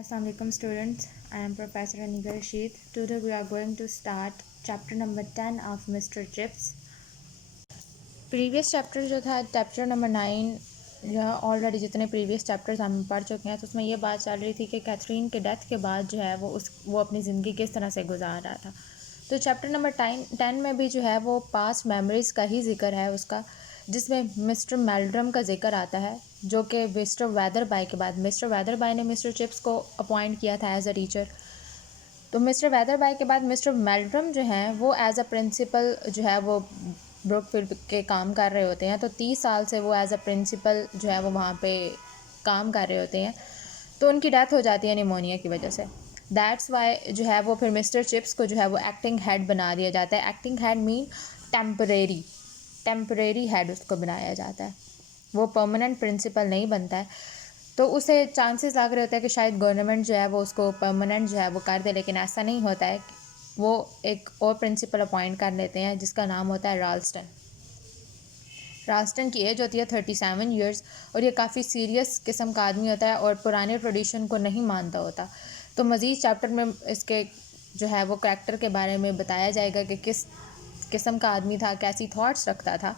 Assalamualaikum students, I am Professor Aniga Rashid. Today we are going to start chapter number 10 of Mr. Chips. Previous chapter जो था chapter number 9 या already जितने previous chapters हम पढ़ चुके हैं तो उसमें ये बात चल रही थी कि कैथरीन के डेथ के बाद जो है वो अपनी ज़िंदगी किस तरह से गुजार रहा था। तो चैप्टर नंबर 10 में भी जो है वो पास्ट मेमोरीज़ का ही जिक्र है उसका, जिसमें मिस्टर मेल्ड्रम का जिक्र आता है जो कि मिस्टर वेदरबाई के बाद मिस्टर वेदरबाई ने मिस्टर चिप्स को अपॉइंट किया था एज अ टीचर। तो मिस्टर वेदरबाई के बाद मिस्टर मेल्ड्रम जो हैं वो एज अ प्रिंसिपल जो है वो ब्रुकफील्ड के काम कर रहे होते हैं। तो 30 साल से वो एज अ प्रिंसिपल जो है वो वहाँ पे काम कर रहे होते हैं। तो उनकी डेथ हो जाती है निमोनिया की वजह से। दैट्स वाई जो है वो फिर मिस्टर चिप्स को जो है वो एक्टिंग हेड बना दिया जाता है। Acting head mean temporary head उसको बनाया जाता है, वो परमानेंट प्रिंसिपल नहीं बनता है। तो उसे चांसेस लग रहे होते हैं कि शायद गवर्नमेंट जो है वो उसको परमानेंट जो है वो कर दे, लेकिन ऐसा नहीं होता है। वो एक और प्रिंसिपल अपॉइंट कर लेते हैं जिसका नाम होता है राल्स्टन की एज होती है 37 ईयर्स और ये काफ़ी सीरियस किस्म का आदमी होता है और पुराने ट्रेडिशन को नहीं मानता होता। तो मज़ीद चैप्टर में इसके जो है वो करैक्टर के बारे में बताया जाएगा कि किस किस्म का आदमी था, कैसी थॉट्स रखता था।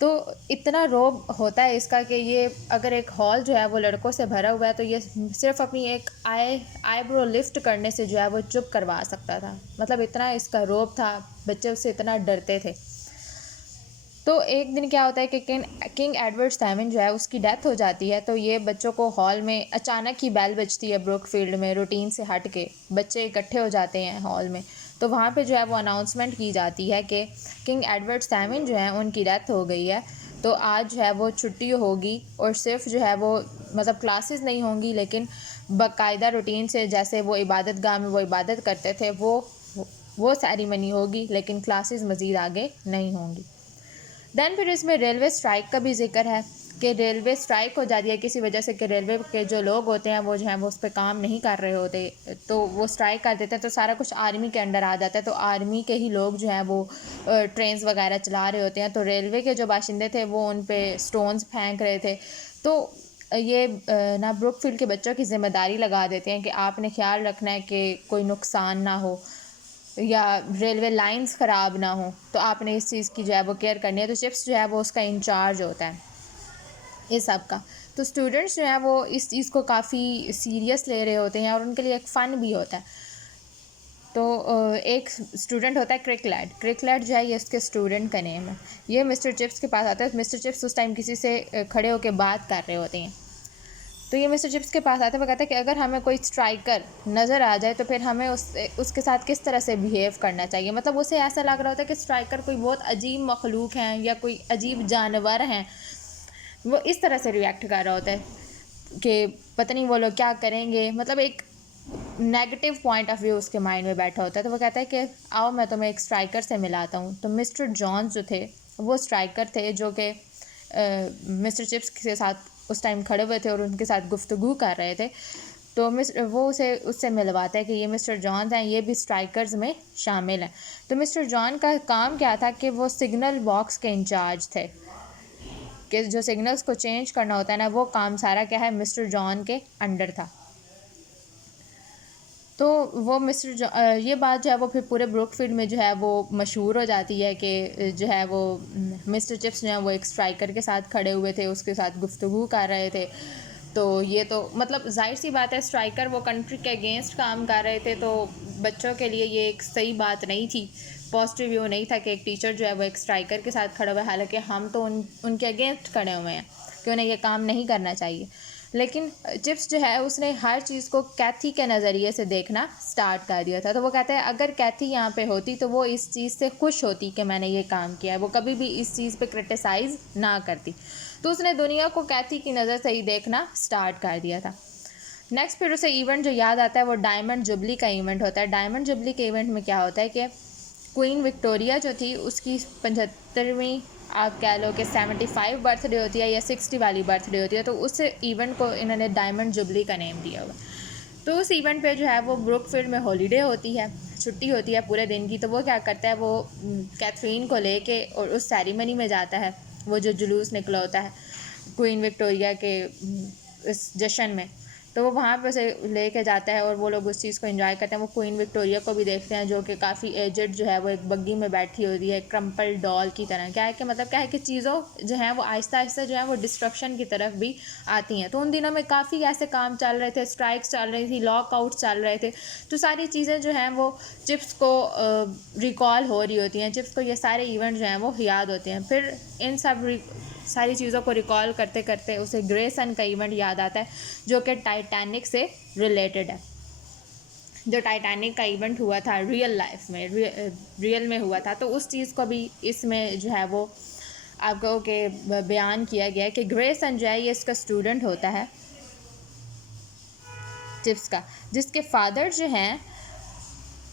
तो इतना रोब होता है इसका कि ये अगर एक हॉल जो है वो लड़कों से भरा हुआ है तो ये सिर्फ अपनी एक आईब्रो लिफ्ट करने से जो है वो चुप करवा सकता था। मतलब इतना इसका रोब था, बच्चे उससे इतना डरते थे। तो एक दिन क्या होता है कि किंग एडवर्ड सैमन जो है उसकी डेथ हो जाती है। तो ये बच्चों को हॉल में अचानक ही बेल बजती है ब्रुकफील्ड में, रूटीन से हट के बच्चे इकट्ठे हो जाते हैं हॉल में। तो वहाँ पे जो है वो अनाउंसमेंट की जाती है कि किंग एडवर्ड सैमन जो है उनकी डेथ हो गई है। तो आज जो है वो छुट्टी होगी और सिर्फ जो है वो मतलब क्लासेस नहीं होंगी, लेकिन बाकायदा रूटीन से जैसे वो इबादत गाह में वो इबादत करते थे वो सेरेमनी होगी, लेकिन क्लासेस मज़ीद आगे नहीं होंगी। दैन फिर इसमें रेलवे स्ट्राइक का भी जिक्र है कि रेलवे स्ट्राइक हो जाती है किसी वजह से कि रेलवे के जो लोग होते हैं वो जो है वो उस पर काम नहीं कर रहे होते, तो वो स्ट्राइक कर देते हैं। तो सारा कुछ आर्मी के अंडर आ जाता है। तो आर्मी के ही लोग जो हैं वो ट्रेन्स वगैरह चला रहे होते हैं। तो रेलवे के जो बाशिंदे थे वो उन पर स्टोन्स फेंक रहे थे। तो ये ना ब्रुकफील्ड के बच्चों की ज़िम्मेदारी लगा देते हैं कि आपने ख्याल रखना है कि कोई नुकसान ना हो या रेलवे लाइंस ख़राब ना हो, तो आपने इस चीज़ की जो है वो केयर करनी है। तो चिप्स जो है वो उसका इंचार्ज होता है इस सब का। तो स्टूडेंट्स जो है वो इस चीज़ को काफ़ी सीरियस ले रहे होते हैं और उनके लिए एक फ़न भी होता है। तो एक स्टूडेंट होता है क्रिकलैड जो है ये उसके स्टूडेंट का नेम है। ये मिस्टर चिप्स के पास आता है। मिस्टर चिप्स उस टाइम किसी से खड़े होकर बात कर रहे होते हैं। तो ये मिस्टर चिप्स के पास आता है। वो कहता है कि अगर हमें कोई स्ट्राइकर नज़र आ जाए तो फिर हमें उसके साथ किस तरह से बिहेव करना चाहिए। मतलब उसे ऐसा लग रहा होता है कि स्ट्राइकर कोई बहुत अजीब मखलूक हैं या कोई अजीब जानवर हैं। वो इस तरह से रिएक्ट कर रहा होता है कि पता नहीं वो लोग क्या करेंगे। मतलब एक नेगेटिव पॉइंट ऑफ व्यू उसके माइंड में बैठा होता है। तो वो कहता है कि आओ मैं तुम्हें एक स्ट्राइकर से मिलाता हूँ। तो मिस्टर जॉन्स जो थे वो स्ट्राइकर थे जो कि मिस्टर चिप्स के साथ उस टाइम खड़े हुए थे और उनके साथ गुफ्तगू कर रहे थे। तो वो उससे मिलवाता है कि ये मिस्टर जॉन हैं, ये भी स्ट्राइकर्स में शामिल हैं। तो मिस्टर जॉन का काम क्या था कि वो सिग्नल बॉक्स के इंचार्ज थे, कि जो सिग्नल्स को चेंज करना होता है ना, वो काम सारा क्या है मिस्टर जॉन के अंडर था। तो वो ये बात जो है वो फिर पूरे ब्रुकफील्ड में जो है वो मशहूर हो जाती है कि जो है वो मिस्टर चिप्स जो है वो एक स्ट्राइकर के साथ खड़े हुए थे, उसके साथ गुफ्तगू कर रहे थे। तो ये तो मतलब जाहिर सी बात है, स्ट्राइकर वो कंट्री के अगेंस्ट काम कर रहे थे। तो बच्चों के लिए ये एक सही बात नहीं थी, पॉजिटिव व्यू नहीं था कि एक टीचर जो है वो एक स्ट्राइकर के साथ खड़ा हुआ है। हालांकि हम तो उनके अगेंस्ट खड़े हुए हैं कि उन्हें ये काम नहीं करना चाहिए। लेकिन चिप्स जो है उसने हर चीज़ को कैथी के नज़रिए से देखना स्टार्ट कर दिया था। तो वो कहते हैं अगर कैथी यहाँ पे होती तो वो इस चीज़ से खुश होती कि मैंने ये काम किया है, वो कभी भी इस चीज़ पे क्रिटिसाइज़ ना करती। तो उसने दुनिया को कैथी की नज़र से ही देखना स्टार्ट कर दिया था। नेक्स्ट फिर उसे इवेंट जो याद आता है वो डायमंड जुबली का इवेंट होता है। डायमंड जुबली के इवेंट में क्या होता है कि क्वीन विक्टोरिया जो थी उसकी 75वीं आप कह लो कि 75 बर्थडे होती है या 60 वाली बर्थडे होती है। तो उस इवेंट को इन्होंने डायमंड जुबली का नेम दिया हुआ। तो उस इवेंट पे जो है वो ब्रुकफील्ड में हॉलीडे होती है, छुट्टी होती है पूरे दिन की। तो वो क्या करता है, वो कैथरीन को लेके और उस सेरेमनी में जाता है, वो जो जुलूस निकला होता है क्वीन विक्टोरिया के इस जश्न में। तो वो वहाँ पर उसे लेके जाता है और वो लोग उस चीज़ को एंजॉय करते हैं। वो क्वीन विक्टोरिया को भी देखते हैं जो कि काफ़ी एजड जो है वो एक बग्गी में बैठी होती है क्रम्पल डॉल की तरह। क्या है कि मतलब क्या है कि चीज़ों जो है वो आहिस्ता आहिस्ता जो है वो डिस्ट्रक्शन की तरफ भी आती हैं। तो उन दिनों में काफ़ी ऐसे काम चल रहे थे, स्ट्राइक्स चल रही थी, लॉकआउट्स चल रहे थे, तो सारी चीज़ें जो हैं वो चिप्स को रिकॉल हो रही होती हैं। चिप्स को ये सारे इवेंट जो हैं वो याद होते हैं। फिर इन सब सारी चीज़ों को रिकॉल करते करते उसे ग्रे सन का इवेंट याद आता है जो कि टाइटैनिक से रिलेटेड है। जो टाइटैनिक का इवेंट हुआ था रियल लाइफ में, रियल में हुआ था, तो उस चीज़ को भी इसमें जो है वो आपको के बयान किया गया है कि ग्रे सन जो है ये इसका स्टूडेंट होता है चिप्स का, जिसके फादर जो हैं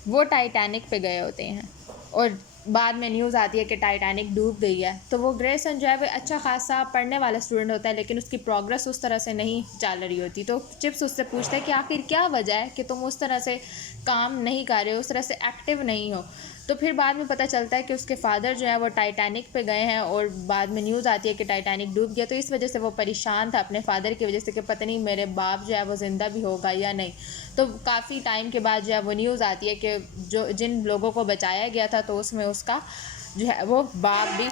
वो टाइटैनिक पे गए होते हैं और बाद में न्यूज़ आती है कि टाइटैनिक डूब गई है। तो वो ग्रे सन जो है वो अच्छा खासा पढ़ने वाला स्टूडेंट होता है, लेकिन उसकी प्रोग्रेस उस तरह से नहीं चल रही होती। तो चिप्स उससे पूछता है कि आखिर क्या वजह है कि तुम उस तरह से काम नहीं कर रहे हो, उस तरह से एक्टिव नहीं हो। तो फिर बाद में पता चलता है कि उसके फादर जो है वो टाइटैनिक पे गए हैं और बाद में न्यूज़ आती है कि टाइटैनिक डूब गया। तो इस वजह से वो परेशान था अपने फादर की वजह से कि पता नहीं मेरे बाप जो है वो ज़िंदा भी होगा या नहीं। तो काफ़ी टाइम के बाद जो है वो न्यूज़ आती है कि जो जिन लोगों को बचाया गया था तो उसमें उसका जो है वो बाप भी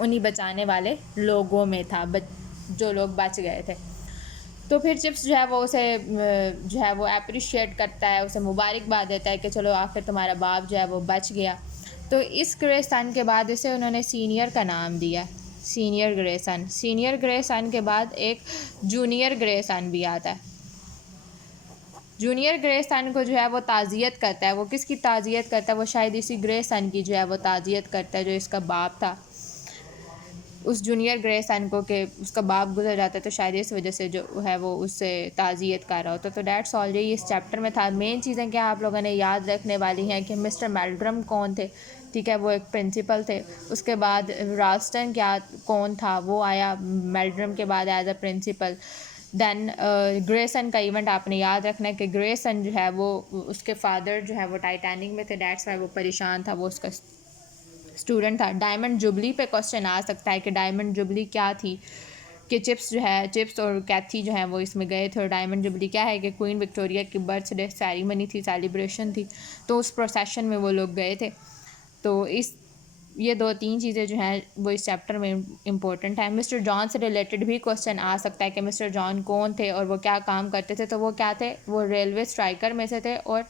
उन्हीं बचाने वाले लोगों में था, जो लोग बच गए थे। तो फिर चिप्स जो है वो उसे जो है वो अप्रिशिएट करता है, उसे मुबारकबाद देता है कि चलो आखिर तुम्हारा बाप जो है वो बच गया। तो इस ग्रे सन के बाद इसे उन्होंने सीनियर का नाम दिया, सीनियर ग्रे सन। सीनियर ग्रे सन के बाद एक जूनियर ग्रे सन भी आता है। जूनियर ग्रे सन को जो है वो ताज़ियत करता है। वो किसकी ताज़ियत करता है? वो शायद इसी ग्रे सन की जो है वो ताज़ियत करता है जो इसका बाप था। उस जूनियर ग्रे सन को कि उसका बाप गुजर जाता है, तो शायद इस वजह से जो है वो उससे ताज़ियत कर रहा होता। तो डैट्स ऑल यही इस चैप्टर में था। मेन चीज़ें क्या आप लोगों ने याद रखने वाली हैं कि मिस्टर मेल्ड्रम कौन थे, ठीक है, वो एक प्रिंसिपल थे। उसके बाद राल्स्टन क्या कौन था, वो आया मेल्ड्रम के बाद as a principal. Then Grayson का इवेंट आपने याद रखना है कि ग्रे सन जो है वो उसके फादर जो है वो टाइटैनिक में थे, डैट्स वाई वो परेशान था, वो उसका स्टूडेंट था। डायमंड जुबली पे क्वेश्चन आ सकता है कि डायमंड जुबली क्या थी, कि चिप्स जो है, चिप्स और कैथी जो है वो इसमें गए थे। और डायमंड जुबली क्या है कि क्वीन विक्टोरिया की बर्थडे सेरेमनी थी, सेलिब्रेशन थी, तो उस प्रोसेशन में वो लोग गए थे। तो ये 2-3 चीज़ें जो हैं वो इस चैप्टर में इम्पोर्टेंट है। मिस्टर जॉन से रिलेटेड भी क्वेश्चन आ सकता है कि मिस्टर जॉन कौन थे और वो क्या काम करते थे। तो वो क्या थे? वो रेलवे स्ट्राइकर में से थे और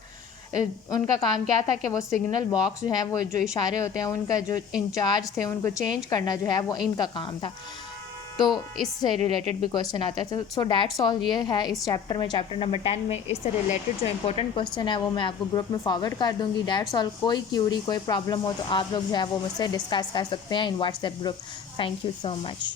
उनका काम क्या था कि वो सिग्नल बॉक्स जो है वो जो इशारे होते हैं उनका जो इंचार्ज थे उनको चेंज करना जो है वो इनका काम था। तो इससे रिलेटेड भी क्वेश्चन आता है। सो डैट्स ऑल ये है इस चैप्टर में, चैप्टर नंबर 10 में। इससे रिलेटेड जो इंपॉर्टेंट क्वेश्चन है वो मैं आपको ग्रुप में फॉरवर्ड कर दूँगी। That's all. कोई क्यूरी, कोई प्रॉब्लम हो तो आप लोग जो है वो मुझसे डिस्कस कर सकते हैं in WhatsApp group. Thank you so much.